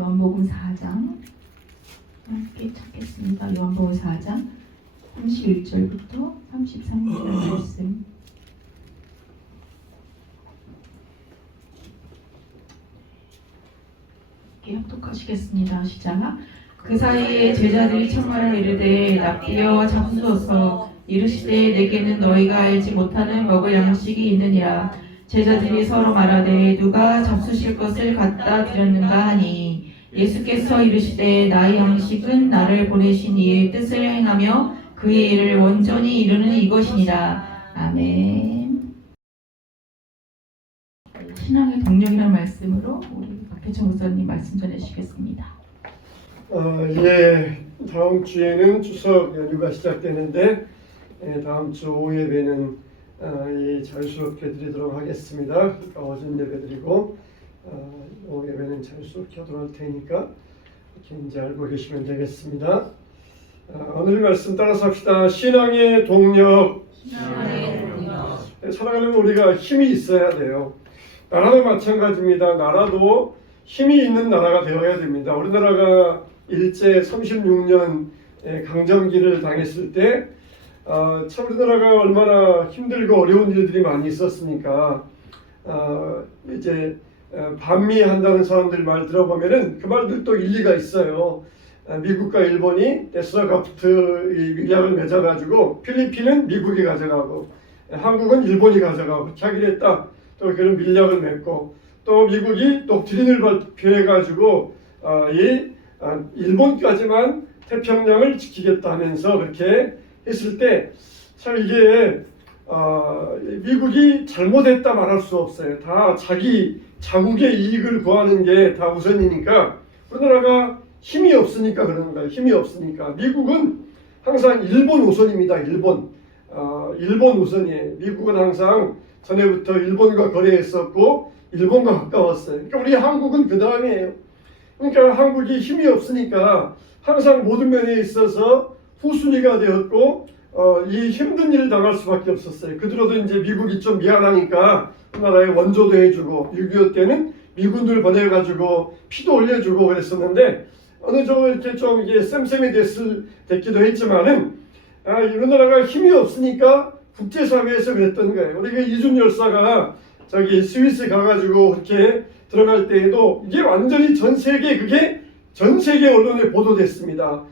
요한복음 4장 함께 찾겠습니다. 요한복음 4장 31절부터 33절 말씀. 합독하시겠습니다. 시작. 그 사이에 제자들이 청하를 이르되 납비여 잡수소서. 이르시되 내게는 너희가 알지 못하는 먹을 양식이 있느니라. 제자들이 서로 말하되 누가 잡수실 것을 갖다 드렸는가 하니 예수께서 이르시되 나의 양식은 나를 보내신 이의 뜻을 행하며 그의 일을 온전히 이루는 이것이니라. 아멘. 신앙의 동력이라는 말씀으로 우리 박혜정 목사님 말씀 전해주시겠습니다. 다음 주에는 추석 연휴가 시작되는데 다음 주 오후 예배는 자유스럽게 드리도록 하겠습니다. 그러니까 오전 예배 드리고 오후 예배는 자유스럽게 하도록 할 테니까 이렇게 이제 알고 계시면 되겠습니다. 오늘 말씀 따라서 합시다. 신앙의 동력. 살아가려면 우리가 힘이 있어야 돼요. 나라도 마찬가지입니다. 나라도 힘이 있는 나라가 되어야 됩니다. 우리나라가 일제 36년 강점기를 당했을 때 참 우리나라가 얼마나 힘들고 어려운 일들이 많이 있었으니까 이제 반미한다는 사람들 말 들어보면은 그 말들도 일리가 있어요. 미국과 일본이 데스라가프트 밀약을 맺어가지고 필리핀은 미국이 가져가고 한국은 일본이 가져가고 자기네 딱 또 그런 밀약을 맺고 또 미국이 독트린을 발표해가지고 일본까지만 태평양을 지키겠다 하면서 그렇게 했을 때 참 이게 미국이 잘못했다 말할 수 없어요. 다 자기 자국의 이익을 구하는 게 다 우선이니까 우리나라가 힘이 없으니까 그러는 거예요. 힘이 없으니까. 미국은 항상 일본 우선입니다. 일본 우선이에요. 미국은 항상 전에부터 일본과 거래했었고 일본과 가까웠어요. 그러니까 우리 한국은 그 다음이에요. 그러니까 한국이 힘이 없으니까 항상 모든 면에 있어서 후순위가 되었고 이 힘든 일을 당할 수밖에 없었어요. 그들도 이제 미국이 좀 미안하니까 우리나라에 원조도 해주고 6.25 때는 미군들 보내가지고 피도 올려주고 그랬었는데 어느 정도 이렇게 좀 이게 쌤쌤이 됐기도 했지만은 우리나라가 힘이 없으니까 국제사회에서 그랬던 거예요. 우리가 이준 열사가 저기 스위스 가가지고 그렇게 들어갈 때에도 이게 완전히 전 세계 언론에 보도됐습니다.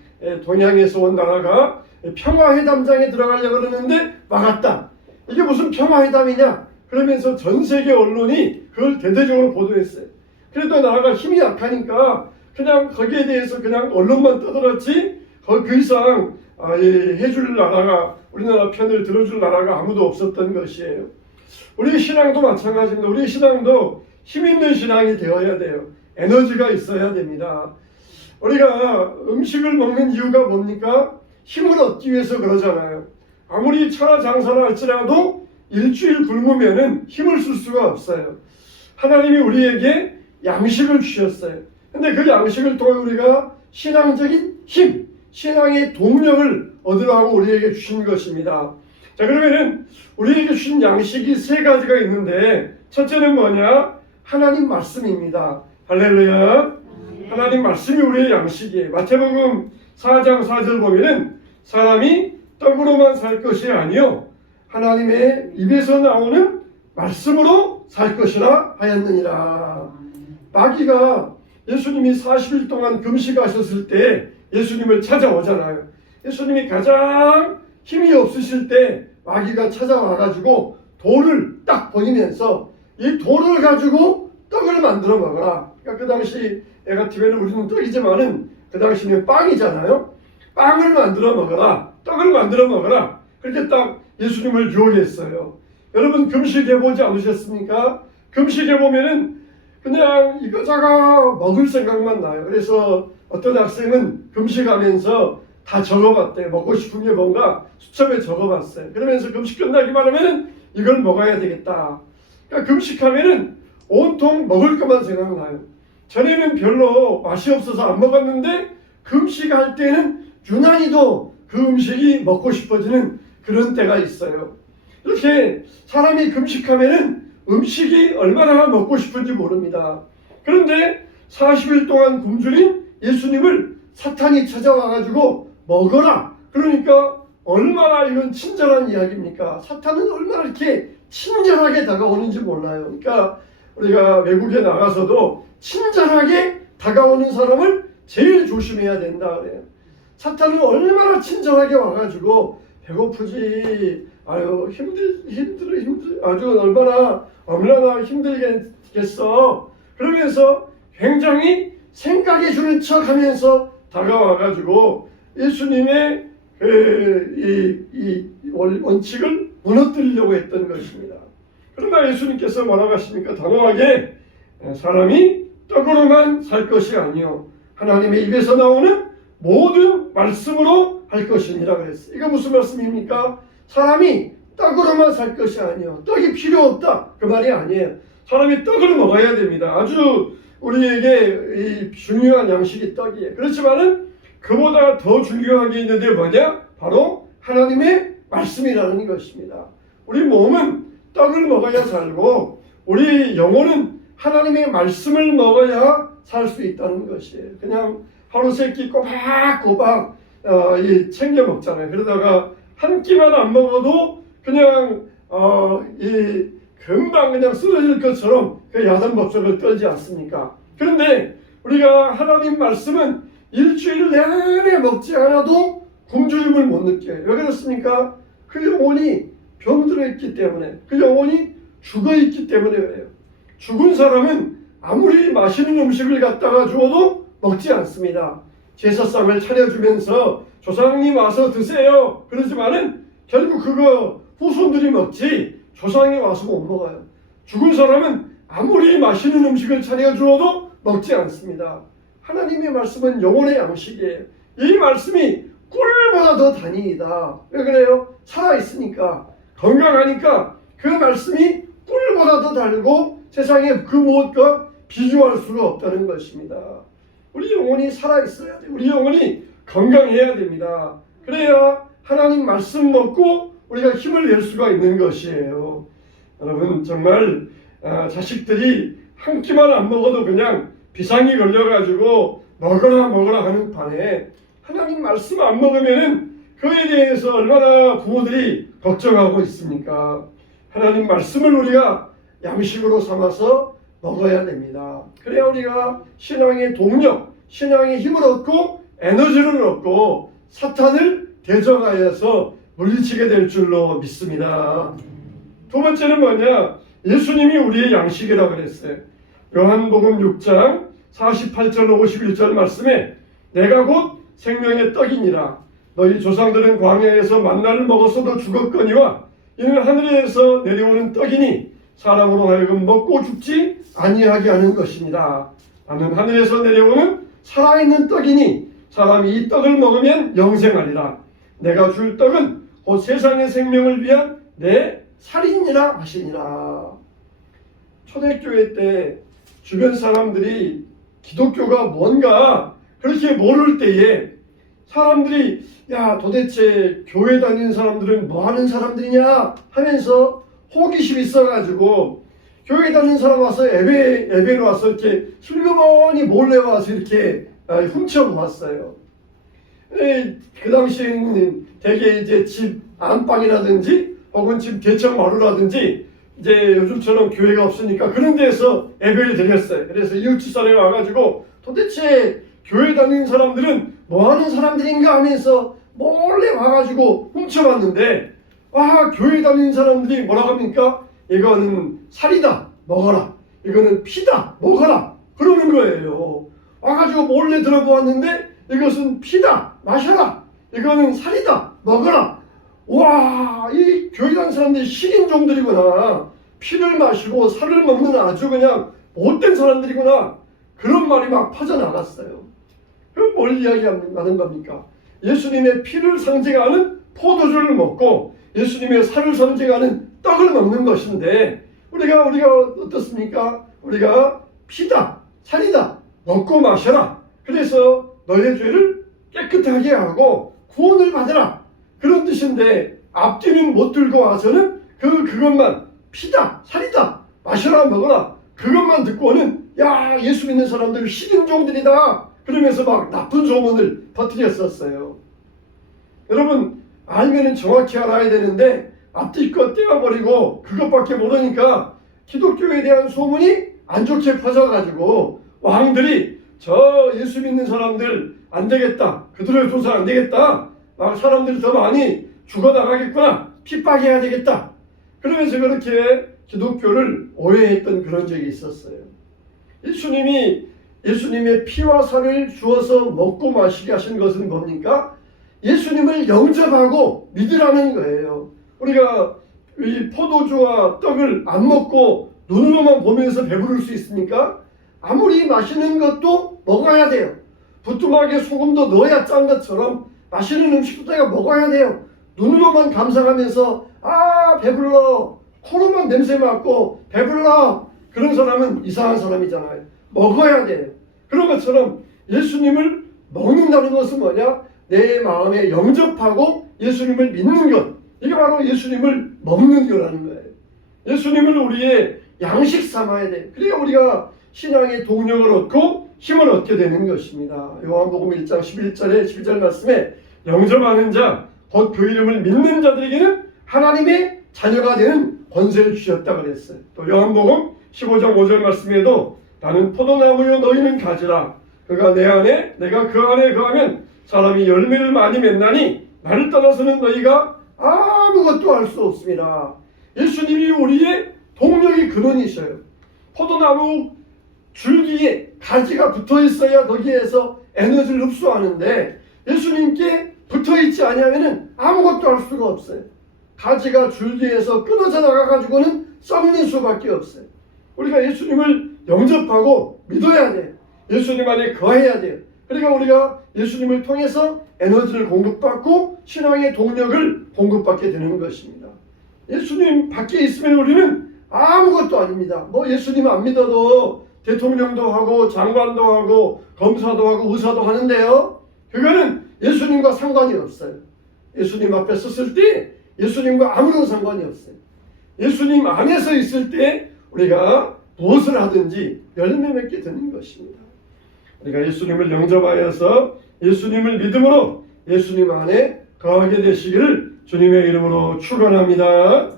동양에서 온 나라가 평화회담장에 들어가려고 그러는데 막았다. 이게 무슨 평화회담이냐? 그러면서 전 세계 언론이 그걸 대대적으로 보도했어요. 그래도 나라가 힘이 약하니까 그냥 거기에 대해서 그냥 언론만 떠들었지 그 이상 해줄 나라가 우리나라 편을 들어줄 나라가 아무도 없었던 것이에요. 우리 신앙도 마찬가지입니다. 우리 신앙도 힘 있는 신앙이 되어야 돼요. 에너지가 있어야 됩니다. 우리가 음식을 먹는 이유가 뭡니까? 힘을 얻기 위해서 그러잖아요. 아무리 천하장사를 할지라도 일주일 굶으면은 힘을 쓸 수가 없어요. 하나님이 우리에게 양식을 주셨어요. 근데 그 양식을 통해 우리가 신앙적인 힘, 신앙의 동력을 얻으라고 우리에게 주신 것입니다. 자, 그러면은 우리에게 주신 양식이 세 가지가 있는데 첫째는 뭐냐? 하나님 말씀입니다. 할렐루야. 하나님 말씀이 우리의 양식이에요. 마태복음 4장 4절 보면은 사람이 떡으로만 살 것이 아니요 하나님의 입에서 나오는 말씀으로 살 것이라 하였느니라. 마귀가 예수님이 40일 동안 금식하셨을 때 예수님을 찾아오잖아요. 예수님이 가장 힘이 없으실 때 마귀가 찾아와가지고 돌을 딱 보이면서 이 돌을 가지고 떡을 만들어 먹어라. 그러니까 그 당시 애 같으면 우리는 떡이지만은 그 당시는 빵이잖아요. 빵을 만들어 먹어라. 떡을 만들어 먹어라. 그렇게 딱 예수님을 유혹했어요. 여러분 금식해보지 않으셨습니까? 금식해보면은 그냥 이거저거 먹을 생각만 나요. 그래서 어떤 학생은 금식하면서 다 적어봤대요. 먹고 싶은 게 뭔가 수첩에 적어봤어요. 그러면서 금식 끝나기만 하면 이걸 먹어야 되겠다. 그러니까 금식하면은 온통 먹을 것만 생각나요. 전에는 별로 맛이 없어서 안 먹었는데 금식할 때는 유난히도 그 음식이 먹고 싶어지는 그런 때가 있어요. 이렇게 사람이 금식하면은 음식이 얼마나 먹고 싶은지 모릅니다. 그런데 40일 동안 굶주린 예수님을 사탄이 찾아와가지고 먹어라. 그러니까 얼마나 이건 친절한 이야기입니까? 사탄은 얼마나 이렇게 친절하게 다가오는지 몰라요. 그러니까 우리가 외국에 나가서도 친절하게 다가오는 사람을 제일 조심해야 된다 그래요. 사탄은 얼마나 친절하게 와가지고 배고프지, 아유 힘들어 아주 얼마나 힘들겠어. 그러면서 굉장히 생각해 주는 척하면서 다가와가지고 예수님의 이 원칙을 무너뜨리려고 했던 것입니다. 그러나 예수님께서 뭐라고 하십니까? 단호하게 사람이 떡으로만 살 것이 아니요 하나님의 입에서 나오는 모든 말씀으로 할 것이니라 그랬어요. 이거 무슨 말씀입니까? 사람이 떡으로만 살 것이 아니요 떡이 필요 없다 그 말이 아니에요. 사람이 떡을 먹어야 됩니다. 아주 우리에게 이 중요한 양식이 떡이에요. 그렇지만은 그보다 더 중요한 게 있는데 뭐냐? 바로 하나님의 말씀이라는 것입니다. 우리 몸은 떡을 먹어야 살고 우리 영혼은 하나님의 말씀을 먹어야 살 수 있다는 것이에요. 그냥 하루 세 끼 꼬박꼬박 챙겨 먹잖아요. 그러다가 한 끼만 안 먹어도 그냥 금방 그냥 쓰러질 것처럼 그 야단법석을 떨지 않습니까? 그런데 우리가 하나님 말씀은 일주일 내내 먹지 않아도 굶주림을 못 느껴요. 왜 그렇습니까? 그 영혼이 병들어 있기 때문에, 그 영혼이 죽어 있기 때문에 그래요. 죽은 사람은 아무리 맛있는 음식을 갖다가 주어도 먹지 않습니다. 제사상을 차려주면서 조상님 와서 드세요 그러지만은 결국 그거 후손들이 먹지 조상이 와서 못 먹어요. 죽은 사람은 아무리 맛있는 음식을 차려주어도 먹지 않습니다. 하나님의 말씀은 영혼의 양식이에요. 이 말씀이 꿀보다 더 단이다. 왜 그래요? 살아있으니까, 건강하니까 그 말씀이 꿀보다 더 달고 세상에 그 무엇과 비교할 수가 없다는 것입니다. 우리 영혼이 살아있어야 돼요. 우리 영혼이 건강해야 됩니다. 그래야 하나님 말씀 먹고 우리가 힘을 낼 수가 있는 것이에요. 여러분 정말 자식들이 한 끼만 안 먹어도 그냥 비상이 걸려가지고 먹어라 하는 판에 하나님 말씀 안 먹으면은 그에 대해서 얼마나 부모들이 걱정하고 있습니까? 하나님 말씀을 우리가 양식으로 삼아서 먹어야 됩니다. 그래야 우리가 신앙의 동력, 신앙의 힘을 얻고 에너지를 얻고 사탄을 대적하여서 물리치게 될 줄로 믿습니다. 두 번째는 뭐냐? 예수님이 우리의 양식이라고 그랬어요. 요한복음 6장 48절 51절 말씀에 내가 곧 생명의 떡이니라. 너희 조상들은 광야에서 만나를 먹었어도 죽었거니와 이는 하늘에서 내려오는 떡이니 사람으로 하여금 먹고 죽지 아니하게 하는 것이니라. 나는 하늘에서 내려오는 살아있는 떡이니 사람이 이 떡을 먹으면 영생하리라. 내가 줄 떡은 곧 세상의 생명을 위한 내 살이니라 하시니라. 초대교회 때 주변 사람들이 기독교가 뭔가 그렇게 모를 때에 사람들이 야 도대체 교회 다니는 사람들은 뭐 하는 사람들이냐 하면서 호기심이 있어가지고 교회 다니는 사람 와서 예배로 와서 이렇게 슬그머니 몰래 와서 이렇게 훔쳐보았어요. 그 당시에는 대개 이제 집 안방이라든지 혹은 집 대청 마루라든지 이제 요즘처럼 교회가 없으니까 그런 데서 예배를 드렸어요. 그래서 이웃집사람이 와가지고 도대체 교회 다니는 사람들은 뭐 하는 사람들인가 하면서 몰래 와가지고 훔쳐봤는데 교회 다니는 사람들이 뭐라고 합니까? 이거는 살이다 먹어라. 이거는 피다 먹어라. 그러는 거예요. 와가지고 몰래 들어보았는데 이것은 피다 마셔라. 이거는 살이다 먹어라. 와, 이 교회 다니는 사람들이 식인종들이구나. 피를 마시고 살을 먹는 아주 그냥 못된 사람들이구나. 그런 말이 막 퍼져나갔어요. 그럼 뭘 이야기하는 겁니까? 예수님의 피를 상징하는 포도주를 먹고 예수님의 살을 상징하는 떡을 먹는 것인데 우리가 어떻습니까? 우리가 피다, 살이다, 먹고 마셔라. 그래서 너의 죄를 깨끗하게 하고 구원을 받으라. 그런 뜻인데 앞뒤는 못 들고 와서는 그것만 피다, 살이다, 마셔라, 먹어라. 그것만 듣고는 야, 예수 믿는 사람들 식인종들이다 그러면서 막 나쁜 소문을 퍼뜨렸었어요. 여러분, 알면은 정확히 알아야 되는데 앞뒤껏 떼어버리고 그것밖에 모르니까 기독교에 대한 소문이 안 좋게 퍼져가지고 왕들이 저 예수 믿는 사람들 안 되겠다, 그들의 조사 안 되겠다, 막 사람들이 더 많이 죽어나가겠구나, 핍박해야 되겠다, 그러면서 그렇게 기독교를 오해했던 그런 적이 있었어요. 예수님이 예수님의 피와 살을 주어서 먹고 마시게 하신 것은 뭡니까? 예수님을 영접하고 믿으라는 거예요. 우리가 이 포도주와 떡을 안 먹고 눈으로만 보면서 배부를 수 있습니까? 아무리 맛있는 것도 먹어야 돼요. 부뚜막에 소금도 넣어야 짠 것처럼 맛있는 음식도 내가 먹어야 돼요. 눈으로만 감상하면서 아 배불러, 코로만 냄새 맡고 배불러, 그런 사람은 이상한 사람이잖아요. 먹어야 돼요. 그런 것처럼 예수님을 먹는다는 것은 뭐냐? 내 마음에 영접하고 예수님을 믿는 것, 이게 바로 예수님을 먹는 거라는 거예요. 예수님을 우리의 양식 삼아야 돼. 그래야 우리가 신앙의 동력을 얻고 힘을 얻게 되는 것입니다. 요한복음 1장 11절에 12절 말씀에 영접하는 자, 곧 그 이름을 믿는 자들에게는 하나님의 자녀가 되는 권세를 주셨다 그랬어요. 또 요한복음 15장 5절 말씀에도 나는 포도나무요 너희는 가지라. 그가 내 안에 내가 그 안에 거하면 사람이 열매를 많이 맺나니 나를 떠나서는 너희가 아무것도 할 수 없습니다. 예수님이 우리의 동력의 근원이셔요. 포도나무 줄기에 가지가 붙어 있어야 거기에서 에너지를 흡수하는데 예수님께 붙어 있지 않으면 아무것도 할 수가 없어요. 가지가 줄기에서 끊어져 나가가지고는 썩는 수밖에 없어요. 우리가 예수님을 영접하고 믿어야 돼요. 예수님 안에 거해야 돼요. 그러니까 우리가 예수님을 통해서 에너지를 공급받고 신앙의 동력을 공급받게 되는 것입니다. 예수님 밖에 있으면 우리는 아무것도 아닙니다. 뭐 예수님 안 믿어도 대통령도 하고 장관도 하고 검사도 하고 의사도 하는데요, 그거는 예수님과 상관이 없어요. 예수님 앞에 섰을 때 예수님과 아무런 상관이 없어요. 예수님 안에서 있을 때 우리가 무엇을 하든지 열매 맺게 되는 것입니다. 우리가 예수님을 영접하여서 예수님을 믿음으로 예수님 안에 거하게 되시기를 주님의 이름으로 축원합니다.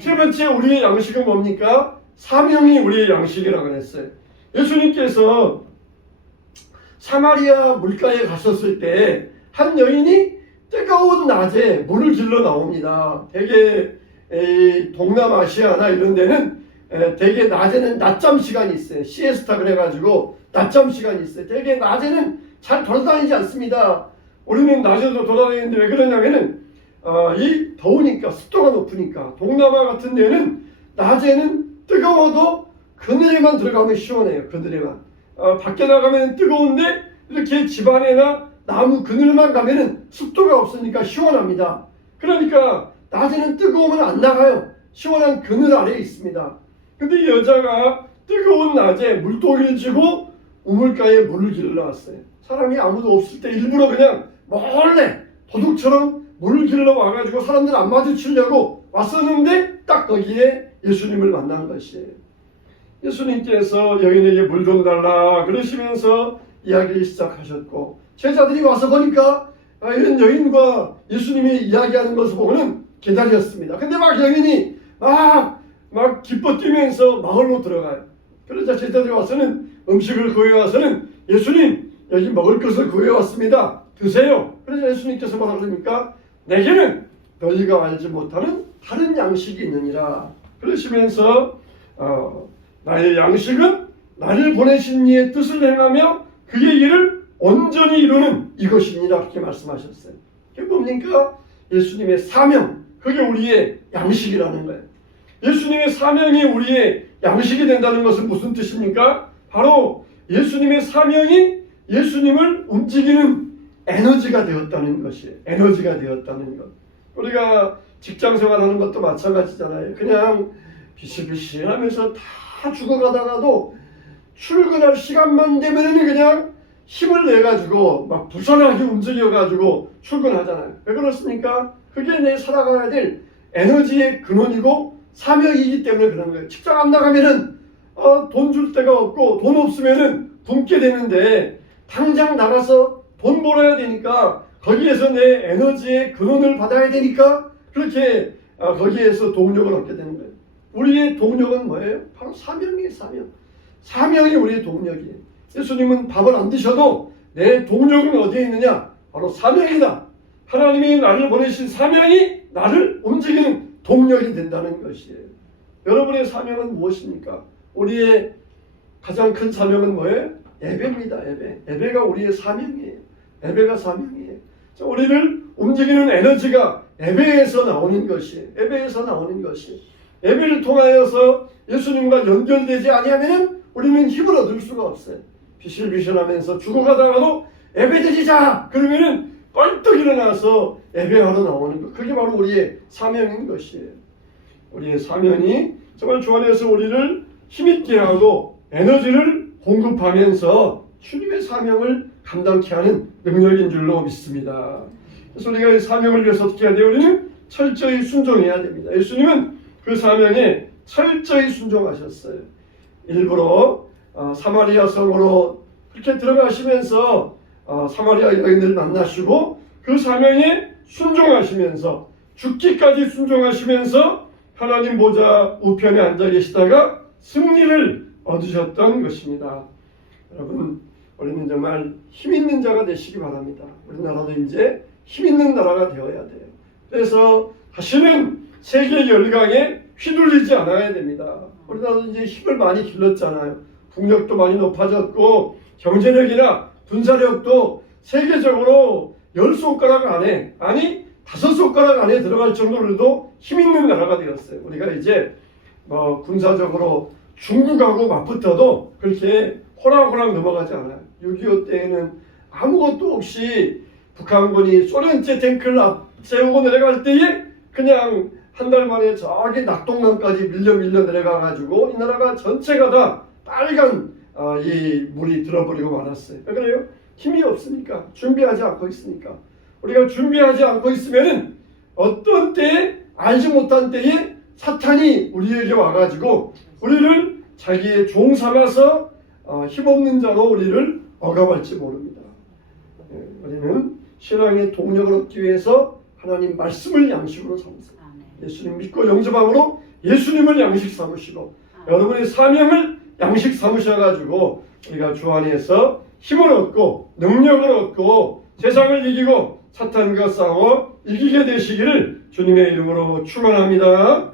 세 번째, 우리의 양식은 뭡니까? 사명이 우리의 양식이라고 했어요. 예수님께서 사마리아 물가에 가셨을 때 한 여인이 뜨거운 낮에 물을 길러 나옵니다. 대개 동남아시아나 이런 데는 대개 낮에는 낮잠 시간이 있어요. 시에스타 그래가지고 낮잠 시간이 있어요. 대개 낮에는 잘 돌아다니지 않습니다. 우리는 낮에도 돌아다니는데 왜 그러냐면은 이 더우니까, 습도가 높으니까. 동남아 같은 데는 낮에는 뜨거워도 그늘에만 들어가면 시원해요. 그늘에만. 밖에 나가면 뜨거운데 이렇게 집안에나 나무 그늘만 가면은 습도가 없으니까 시원합니다. 그러니까 낮에는 뜨거우면 안 나가요. 시원한 그늘 아래에 있습니다. 근데 이 여자가 뜨거운 낮에 물동이를 쥐고 우물가에 물을 길러 나왔어요. 사람이 아무도 없을 때 일부러 그냥 몰래 도둑처럼 물을 길러 와가지고 사람들 안 마주치려고 왔었는데 딱 거기에 예수님을 만난 것이에요. 예수님께서 여인에게 물 좀 달라 그러시면서 이야기를 시작하셨고, 제자들이 와서 보니까 이런 여인과 예수님이 이야기하는 것을 보고는 기다렸습니다. 근데 막 여인이 막 기뻐 뛰면서 마을로 들어가요. 그러자 제자들이 와서는 음식을 구해와서는 예수님 여기 먹을 것을 구해왔습니다. 드세요. 그래서 예수님께서 뭐라 그러니까 내게는 너희가 알지 못하는 다른 양식이 있느니라. 그러시면서 나의 양식은 나를 보내신 이의 뜻을 행하며 그의 일을 온전히 이루는 이것이니라 그렇게 말씀하셨어요. 그게 뭡니까? 예수님의 사명, 그게 우리의 양식이라는 거예요. 예수님의 사명이 우리의 양식이 된다는 것은 무슨 뜻입니까? 바로 예수님의 사명이 예수님을 움직이는 에너지가 되었다는 것이에요. 에너지가 되었다는 것. 우리가 직장 생활하는 것도 마찬가지잖아요. 그냥 비실비실하면서 다 죽어가다가도 출근할 시간만 되면 그냥 힘을 내가지고 막 부산하게 움직여가지고 출근하잖아요. 왜 그렇습니까? 그게 내 살아가야 될 에너지의 근원이고 사명이기 때문에 그런 거예요. 직장 안 나가면은 돈 줄 데가 없고 돈 없으면은 굶게 되는데 당장 나가서 돈 벌어야 되니까 거기에서 내 에너지의 근원을 받아야 되니까 그렇게 거기에서 동력을 얻게 되는 거예요. 우리의 동력은 뭐예요? 바로 사명이에요. 사명이 우리의 동력이에요. 예수님은 밥을 안 드셔도 내 동력은 어디에 있느냐? 바로 사명이다. 하나님이 나를 보내신 사명이 나를 움직이는 동력이 된다는 것이에요. 여러분의 사명은 무엇입니까? 우리의 가장 큰 사명은 뭐예요? 예배입니다. 예배가 우리의 사명이에요. 예배가 사명이에요. 우리를 움직이는 에너지가 예배에서 나오는 것이에요. 예배에서 나오는 것이. 예배를 통하여서 예수님과 연결되지 아니하면 우리는 힘을 얻을 수가 없어요. 비실비실하면서 죽어가다가도 예배드리자 그러면은 뻘떡 일어나서 예배하러 나오는 것. 그게 바로 우리의 사명인 것이에요. 우리의 사명이 정말 주 안에서 우리를 힘있게 하고 에너지를 공급하면서 주님의 사명을 감당케 하는 능력인 줄로 믿습니다. 그래서 우리가 이 사명을 위해서 어떻게 해야 돼요? 우리는 철저히 순종해야 됩니다. 예수님은 그 사명에 철저히 순종하셨어요. 일부러 사마리아 성으로 그렇게 들어가시면서 사마리아 여인을 만나시고 그 사명에 순종하시면서 죽기까지 순종하시면서 하나님 보좌 우편에 앉아 계시다가 승리를 얻으셨던 것입니다. 여러분, 우리는 정말 힘 있는 자가 되시기 바랍니다. 우리나라도 이제 힘 있는 나라가 되어야 돼요. 그래서 다시는 세계 열강에 휘둘리지 않아야 됩니다. 우리나라도 이제 힘을 많이 길렀잖아요. 국력도 많이 높아졌고 경제력이나 군사력도 세계적으로 10손가락 안에, 아니 5손가락 안에 들어갈 정도로도 힘 있는 나라가 되었어요. 우리가 이제 군사적으로 중국하고 맞붙어도 그렇게 호락호락 넘어가지 않아요. 6.25 때에는 아무것도 없이 북한군이 소련제 탱크를 앞세우고 내려갈 때에 그냥 한 달 만에 저기 낙동강까지 밀려 내려가가지고 이 나라가 전체가 다 빨간 이 물이 들어버리고 말았어요. 왜 그래요? 힘이 없으니까, 준비하지 않고 있으니까. 우리가 준비하지 않고 있으면은 어떤 때에, 알지 못한 때에 사탄이 우리에게 와가지고 우리를 자기의 종 삼아서 힘없는 자로 우리를 억압할지 모릅니다. 우리는 신앙의 동력을 얻기 위해서 하나님 말씀을 양식으로 삼으세요. 예수님 믿고 영접함으로 예수님을 양식 삼으시고 여러분의 사명을 양식 삼으셔가지고 우리가 주 안에서 힘을 얻고 능력을 얻고 세상을 이기고 사탄과 싸워 이기게 되시기를 주님의 이름으로 축원합니다.